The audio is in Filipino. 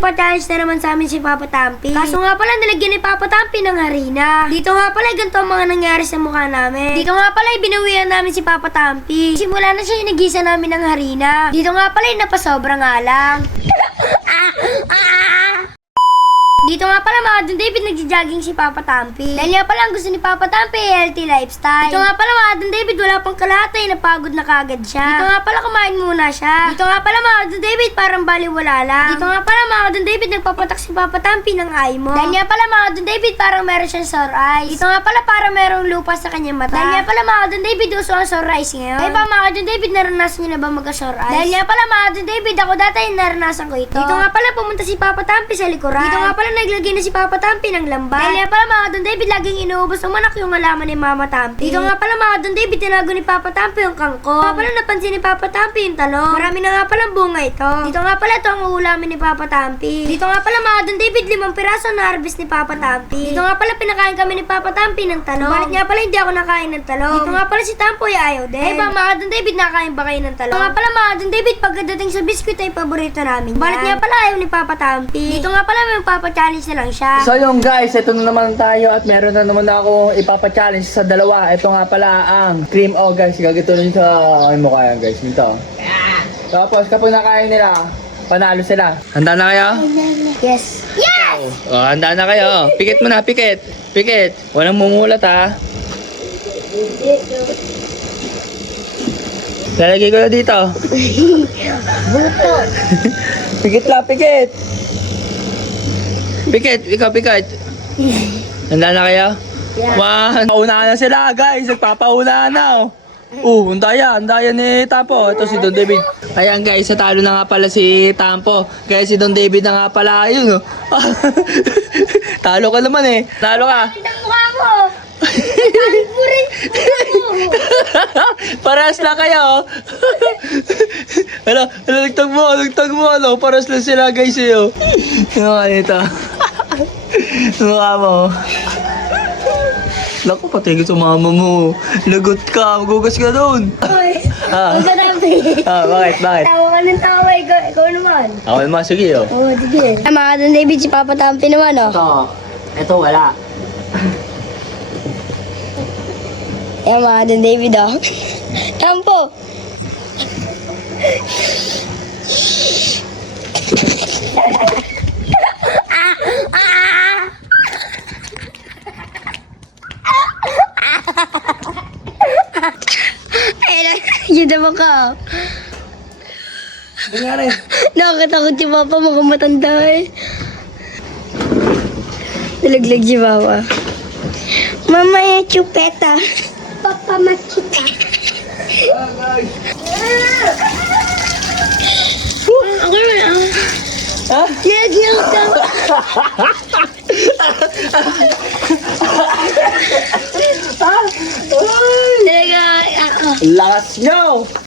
Pa-challenge na naman sa amin si Papa Tampi. Kaso nga pala nilagyan ni Papa Tampi ng harina. Dito nga pala ganito ang mga nangyari sa mukha namin. Dito nga pala binawian namin si Papa Tampi. Simula na siya inagisa namin ng harina. Dito nga pala napasobra nga lang. Dito nga pala mga Don David nagja-jogging si Papa Tampi. Dahil nga pala ang gusto ni Papa Tampi healthy lifestyle. Dito nga pala mga Don David wala pang kalahati napagod na kagad siya. Dito nga pala kumain muna siya. Dito nga pala mga Don David parang baliwala lang. Dito nga pala mga Don David nagpapatak si Papa Tampi ng eye mo. Dahil nga pala mga Don David parang meron siyang sore eyes. Dito nga pala parang merong lupa sa kanyang mata. Dahil nga pala mga Don David uso ang sore eyes ngayon. Kaya pa mga Don David naranasan niyo na ba magka-sore eyes? Dahil nga pala mga Don David ako dati naranasan ko ito. Dito nga pala pumunta si Papa Tampi sa likuran. Dito nga pala naglagay na si Papa Tampi ng lambat. Dahil nga pala mga Don David laging inuubos ng manak yung halaman ni Mama Tampi. Dito nga pala mga Don David tinago ni Papa Tampi yung kangkong. Nga pala napansin ni Papa Tampi yung talong. Marami na nga pala bunga ito. Dito nga pala ito ang uulamin ni Papa Tampi. Dito nga pala mga Don David 5 piraso na harvest ni Papa Tampi. Dito nga pala pinakain kami ni Papa Tampi ng talong. Balit nga pala hindi ako nakain ng talong. Dito nga pala si Tampoy ayaw din. Ay ba mga Don David nakain ba kayo ng talong? Dito nga pala mga Don David pagdating sa biskuit ay paborito namin. Balit nga pala ayaw ni Papa Tampi. Dito nga pala may papa-challenge na lang siya. So yung guys, ito na naman tayo at meron na naman ako ipapa-challenge sa dalawa. Ito nga pala ang cream. Oh guys, gagituloy sa aking mukha yan guys. Ito. Tapos kapag nakain nila, panalo sila. Handa na kayo? Yes. Yes! Oh, handa na kayo. Pikit mo na, pikit. Pikit. Walang mumulat ha. Lalagay ko na dito. Buto. Pikit lang, pikit. Pikit, ikaw pikit. Handa na kayo? Yeah. One. Paunahan na sila guys, nagpapaunahan na. Ang daya ni Tampo. Ito si Don David. Ayan guys, natalo na nga pala si Tampo. Kaya si Don David na nga pala, ayun oh. Talo ka naman eh. Talo ka. Ang mukha mo. Ang burin Paras lang kayo. Nagtag mo, ano. Paras lang sila guys eh oh. Ano nga nito? Mukha mo. Naku, patigil sa mama mo. Lagot ka, magugas ka doon. Oy, Ah. ang sarami. Bakit? Tawa ka ng tawa, ikaw naman. Ako naman, sige oh. Oo, sige. Mga Don David, si Papa Tampi naman, oh. Ito wala. Yan mga Don David, oh. Tampo. Yun naman ka. Nangyari? Nakakatakot si Papa, mga matanda eh. Nalaglag si Papa. Mamaya chupeta. Papa makita. Ako na. Ha? Lagyan ka. Talaga ako. Lakas nyo!